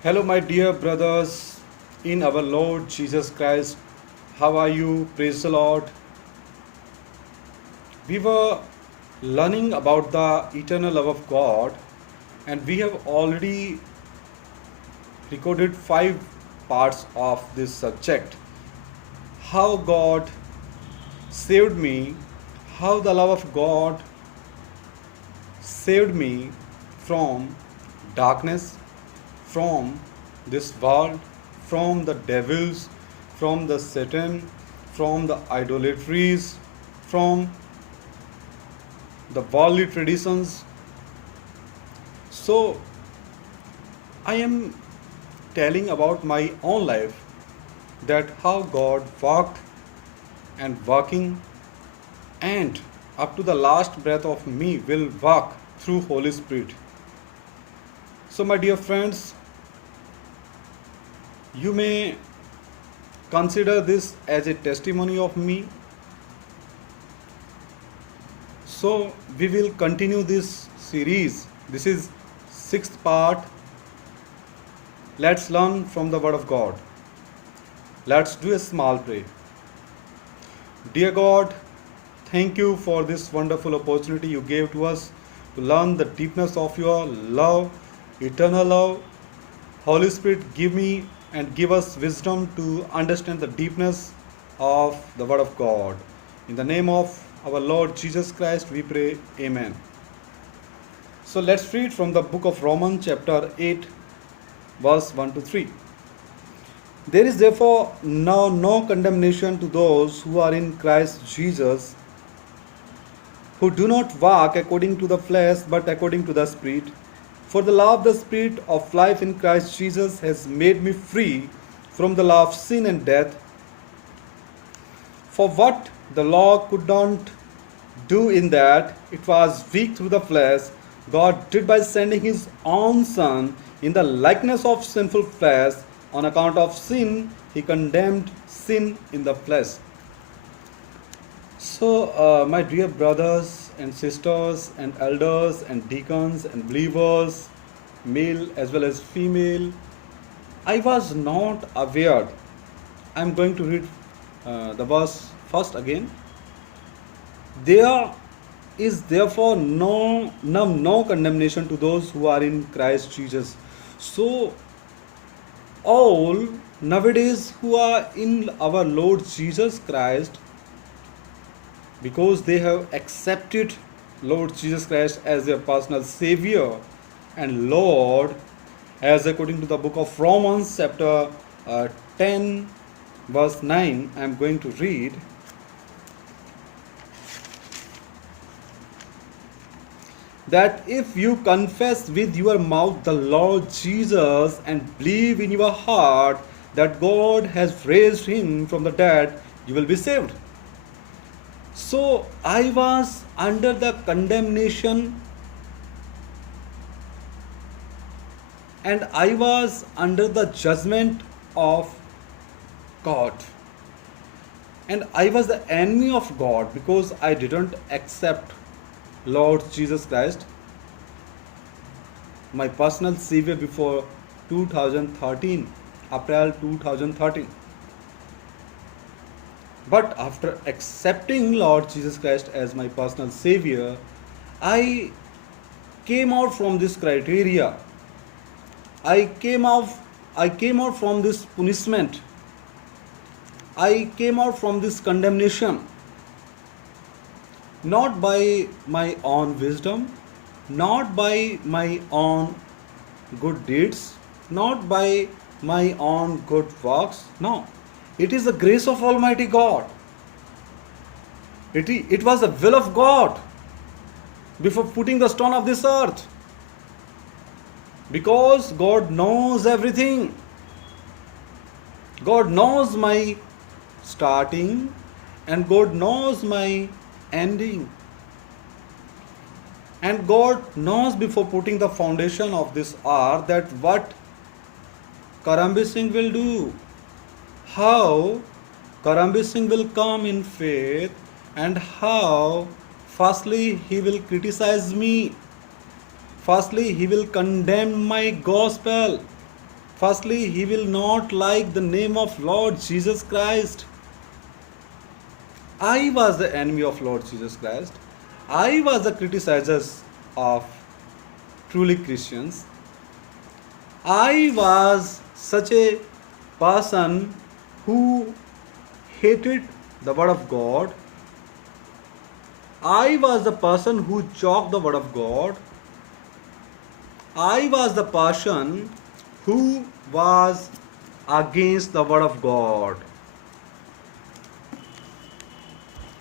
Hello, my dear brothers in our Lord Jesus Christ. How are you? Praise the Lord. We were learning about the eternal love of God, and we have already recorded 5 parts of this subject. How God saved me, how the love of God saved me from darkness, from this world, from the devils, from the Satan, from the idolatries, from the worldly traditions. So, I am telling about my own life that how God walked and working and up to the last breath of me will walk through Holy Spirit. So, my dear friends, you may consider this as a testimony of me. So, we will continue this series. This is sixth part. Let's learn from the Word of God. Let's do a small prayer. Dear God, thank you for this wonderful opportunity you gave to us to learn the deepness of your love, eternal love. Holy Spirit, give me and give us wisdom to understand the deepness of the Word of God. In the name of our Lord Jesus Christ, we pray. Amen. So let's read from the book of Romans, chapter 8, verse 1 to 3. There is therefore now no condemnation to those who are in Christ Jesus, who do not walk according to the flesh, but according to the Spirit. For the law of the Spirit of life in Christ Jesus has made me free from the law of sin and death. For what the law could not do in that it was weak through the flesh, God did by sending his own Son in the likeness of sinful flesh. On account of sin, he condemned sin in the flesh. So, my dear brothers and sisters and elders and deacons and believers, male as well as female, I was not aware. I'm going to read the verse first again. There is therefore no condemnation to those who are in Christ Jesus. So, all nowadays who are in our Lord Jesus Christ, because they have accepted Lord Jesus Christ as their personal Savior and Lord, as according to the book of Romans, chapter 10, verse 9, I am going to read. That if you confess with your mouth the Lord Jesus and believe in your heart that God has raised him from the dead, you will be saved. So I was under the condemnation and I was under the judgment of God. And I was the enemy of God because I didn't accept Lord Jesus Christ, my personal Savior, before 2013, April 2013. But after accepting Lord Jesus Christ as my personal Savior, I came out from this criteria. I came out from this punishment. I came out from this condemnation. Not by my own wisdom, not by my own good deeds, not by my own good works. No, it is the grace of Almighty God. It was the will of God before putting the stone of this earth. Because God knows everything. God knows my starting and God knows my ending. And God knows before putting the foundation of this earth that what Karambi Singh will do, how Karambi Singh will come in faith, and how firstly he will criticize me, firstly he will condemn my gospel, Firstly, he will not like the name of Lord Jesus Christ. I was the enemy of Lord Jesus Christ. I was the criticizers of truly Christians. I was such a person who hated the word of God. I was the person who choked the word of God. I was the person who was against the word of God.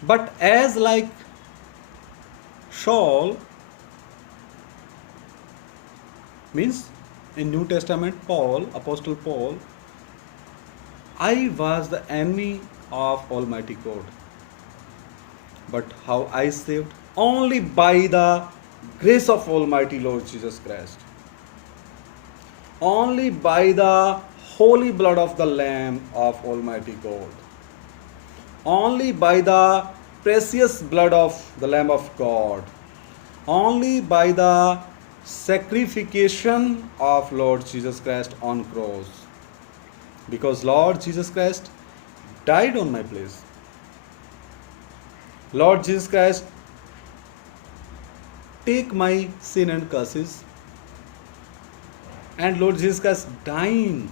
But as like Saul, means in New Testament Paul, Apostle Paul, I was the enemy of Almighty God. But how I saved? Only by the grace of Almighty Lord Jesus Christ. Only by the holy blood of the Lamb of Almighty God. Only by the precious blood of the Lamb of God. Only by the sacrification of Lord Jesus Christ on cross. Because Lord Jesus Christ died on my place. Lord Jesus Christ take my sin and curses, and Lord Jesus Christ dying.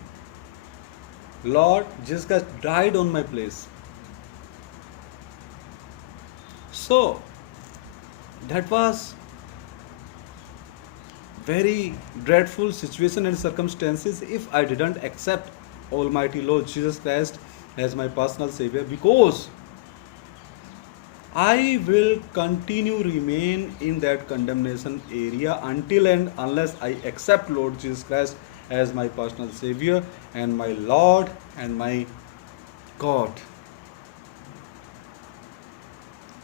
Lord Jesus Christ died on my place. So that was very dreadful situation and circumstances if I didn't accept Almighty Lord Jesus Christ as my personal Savior, because I will continue remain in that condemnation area until and unless I accept Lord Jesus Christ as my personal Savior and my Lord and my God.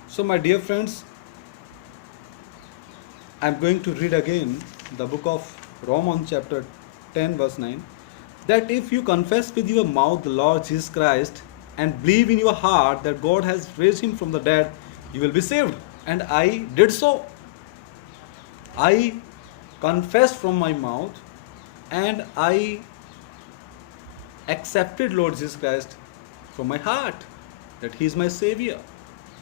So my dear friends, I am going to read again the book of Romans chapter 10 verse 9, that if you confess with your mouth the Lord Jesus Christ and believe in your heart that God has raised him from the dead, you will be saved. And I did so. I confessed from my mouth and I accepted Lord Jesus Christ from my heart that he is my Savior.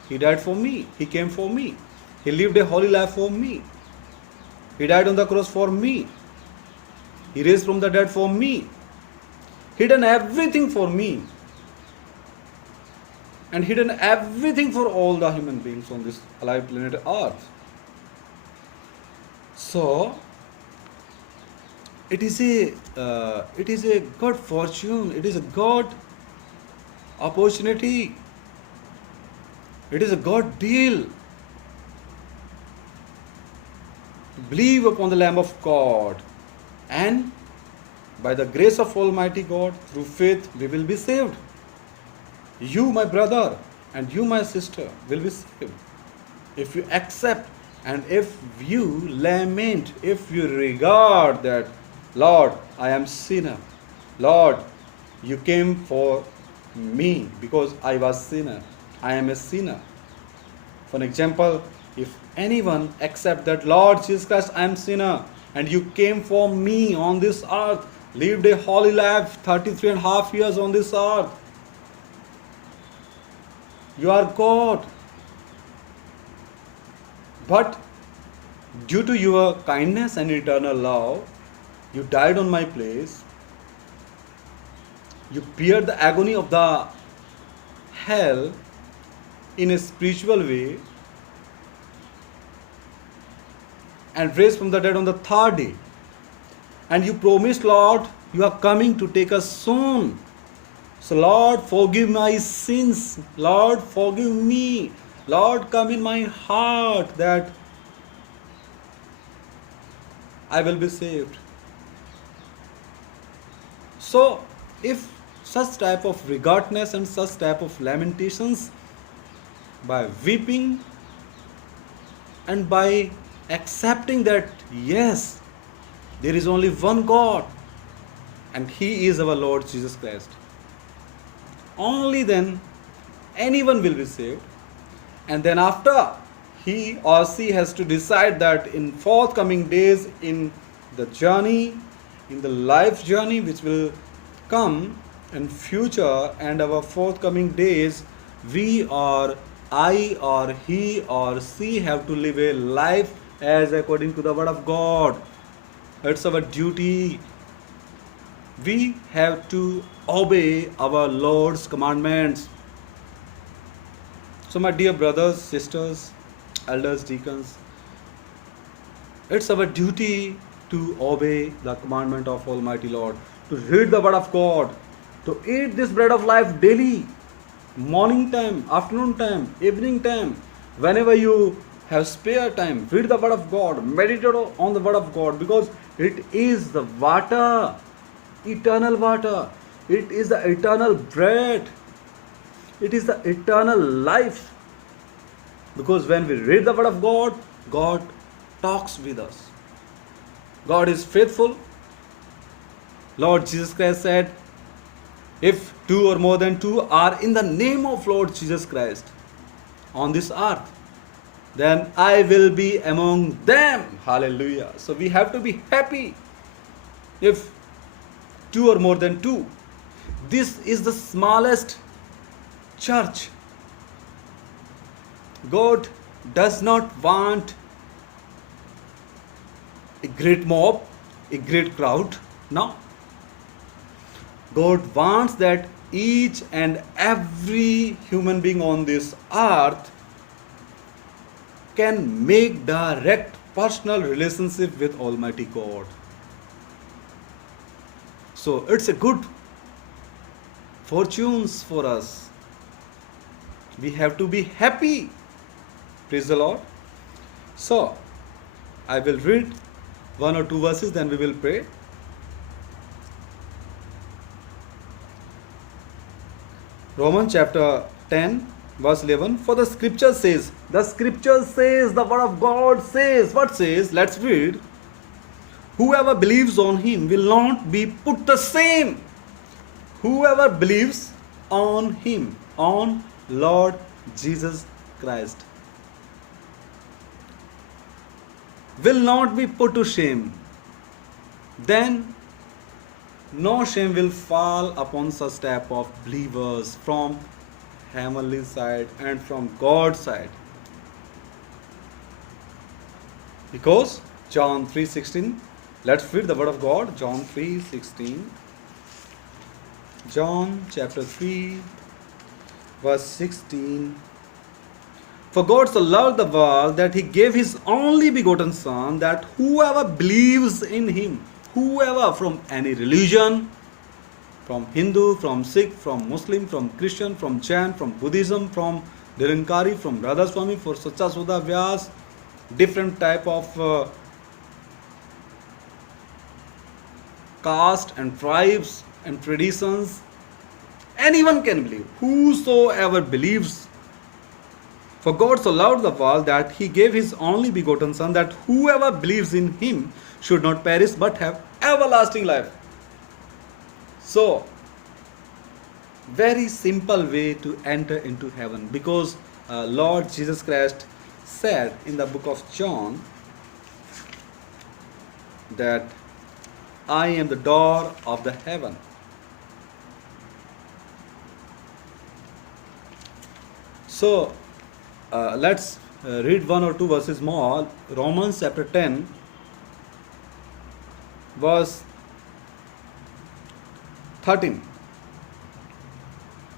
He died for me. He came for me. He lived a holy life for me. He died on the cross for me. He raised from the dead for me. He done everything for me. And he done everything for all the human beings on this alive planet Earth. So it is a good fortune. It is a God opportunity. It is a God deal. Believe upon the Lamb of God, and by the grace of Almighty God, through faith, we will be saved. You, my brother, and you, my sister, will be saved if you accept and if you lament, if you regard that, Lord, I am sinner. Lord, you came for me because I was sinner. I am a sinner. For an example, if anyone accept that, Lord Jesus Christ, I am sinner, and you came for me on this earth, lived a holy life, 33 and a half years on this earth. You are God. But due to your kindness and eternal love, you died on my place. You bear the agony of the hell in a spiritual way and raised from the dead on the third day. And you promised, Lord, you are coming to take us soon. So Lord, forgive my sins. Lord, forgive me. Lord, come in my heart that I will be saved. So if such type of regardness and such type of lamentations, by weeping and by accepting that yes, there is only one God and he is our Lord Jesus Christ, only then anyone will be saved. And then after, he or she has to decide that in forthcoming days in the journey, in the life journey which will come in future and our forthcoming days, we or I or he or she have to live a life as according to the word of God. It's our duty. We have to obey our Lord's commandments. So, my dear brothers, sisters, elders, deacons, it's our duty to obey the commandment of Almighty Lord, to read the Word of God, to eat this bread of life daily, morning time, afternoon time, evening time, whenever you have spare time, read the Word of God, meditate on the Word of God, because it is the water, eternal water, it is the eternal bread, it is the eternal life. Because when we read the Word of God, God talks with us. God is faithful. Lord Jesus Christ said, if two or more than two are in the name of Lord Jesus Christ on this earth, then I will be among them. Hallelujah. So we have to be happy if two or more than two. This is the smallest church. God does not want a great mob, a great crowd. No. God wants that each and every human being on this earth can make direct personal relationship with Almighty God. So it's a good fortunes for us. We have to be happy. Praise the Lord. So I will read one or two verses, then we will pray. Romans chapter 10 verse 11. For the scripture says, the word of God says, what says? Let's read. Whoever believes on him will not be put to shame. Whoever believes on him, on Lord Jesus Christ, will not be put to shame. Then no shame will fall upon such type of believers from heavenly side and from God's side. Because John 3:16, let's read the word of God. John 3:16. John chapter 3 verse 16. For God so loved the world that he gave his only begotten Son, that whoever believes in him, whoever from any religion, from Hindu, from Sikh, from Muslim, from Christian, from Jain, from Buddhism, from Nirankari, from Radha Swami, for Sacha Sudha Vyas, different type of caste and tribes and traditions, anyone can believe, whosoever believes. For God so loved the world that he gave his only begotten Son, that whoever believes in him should not perish but have everlasting life. So, very simple way to enter into heaven, because Lord Jesus Christ said in the book of John that I am the door of the heaven. So, let's read one or two verses more. Romans chapter 10 verse 13.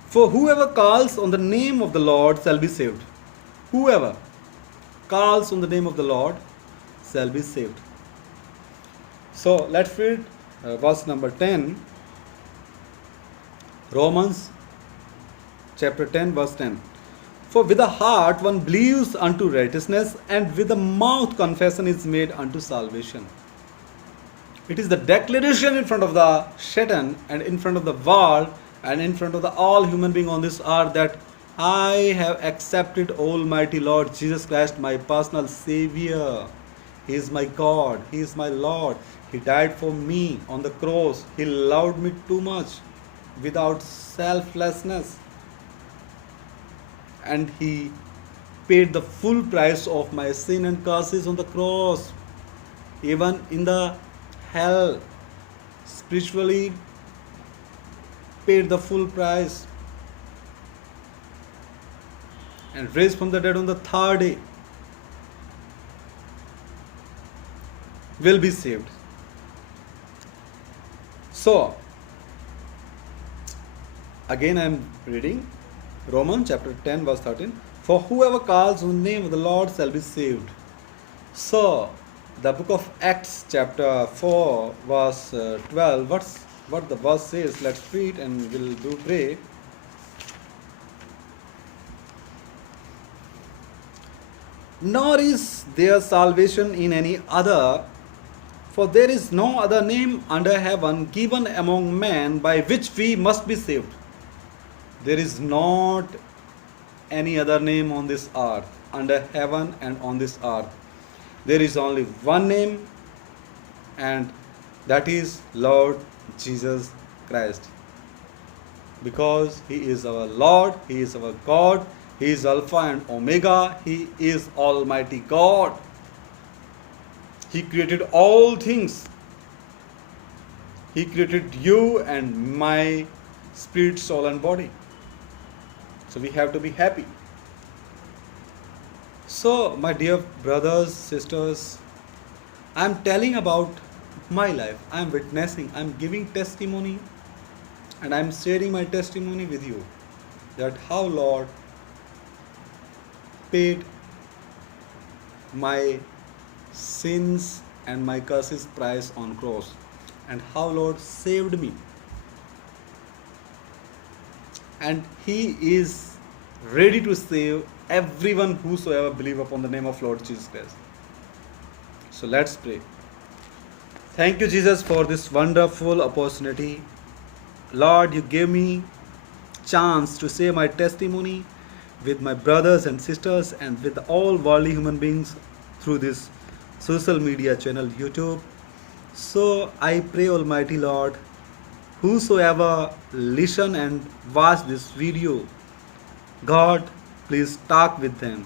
For whoever calls on the name of the Lord shall be saved. Whoever calls on the name of the Lord shall be saved. So let's read verse number 10. Romans chapter 10 verse 10. For with the heart one believes unto righteousness, and with the mouth confession is made unto salvation. It is the declaration in front of the Satan and in front of the world and in front of all human beings on this earth that I have accepted Almighty Lord Jesus Christ, my personal Savior. He is my God. He is my Lord. He died for me on the cross. He loved me too much without selflessness. And he paid the full price of my sin and curses on the cross. Even in the hell, spiritually paid the full price and raised from the dead on the third day will be saved. So, again I am reading Romans chapter 10 verse 13. For whoever calls on the name of the Lord shall be saved. So, the book of Acts chapter 4 verse 12, what the verse says, let's read and we'll do pray. Nor is there salvation in any other, for there is no other name under heaven given among men by which we must be saved. There is not any other name on this earth, under heaven and on this earth. There is only one name, and that is Lord Jesus Christ. Because He is our Lord, He is our God, He is Alpha and Omega, He is Almighty God. He created all things. He created you and my spirit, soul and body. So we have to be happy. So, my dear brothers, sisters, I am telling about my life. I am witnessing, I am giving testimony, and I am sharing my testimony with you, that how Lord paid my sins and my curses price on cross, and how Lord saved me. And He is ready to save everyone whosoever believe upon the name of Lord Jesus Christ. So let's pray. Thank you, Jesus, for this wonderful opportunity. Lord, you gave me chance to say my testimony with my brothers and sisters and with all worldly human beings through this social media channel, YouTube. So I pray, Almighty Lord, whosoever listen and watch this video, God, please talk with them.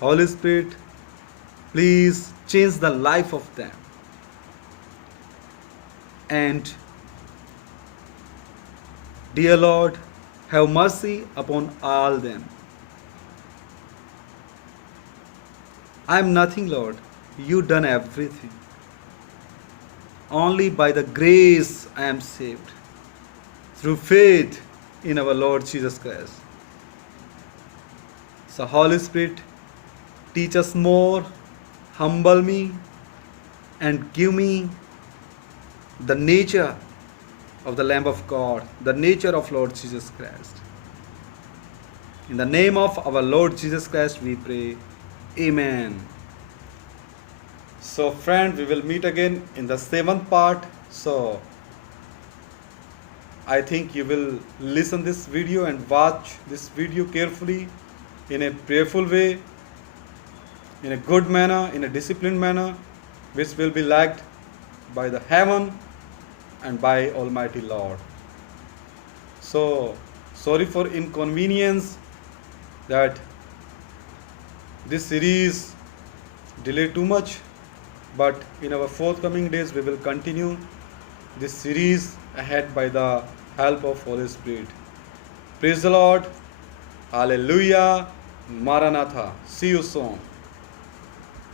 Holy Spirit, please change the life of them. And dear Lord, have mercy upon all them. I am nothing, Lord. You done everything. Only by the grace I am saved, through faith in our Lord Jesus Christ. So Holy Spirit, teach us more, humble me, and give me the nature of the Lamb of God, the nature of Lord Jesus Christ. In the name of our Lord Jesus Christ we pray. Amen. So friend, we will meet again in the 7th part. So I think you will listen this video and watch this video carefully, in a prayerful way, in a good manner, in a disciplined manner, which will be liked by the heaven and by Almighty Lord. So sorry for inconvenience that this series delayed too much, but in our forthcoming days we will continue this series ahead by the help of Holy Spirit. Praise the Lord. Hallelujah. Maranatha. See you soon.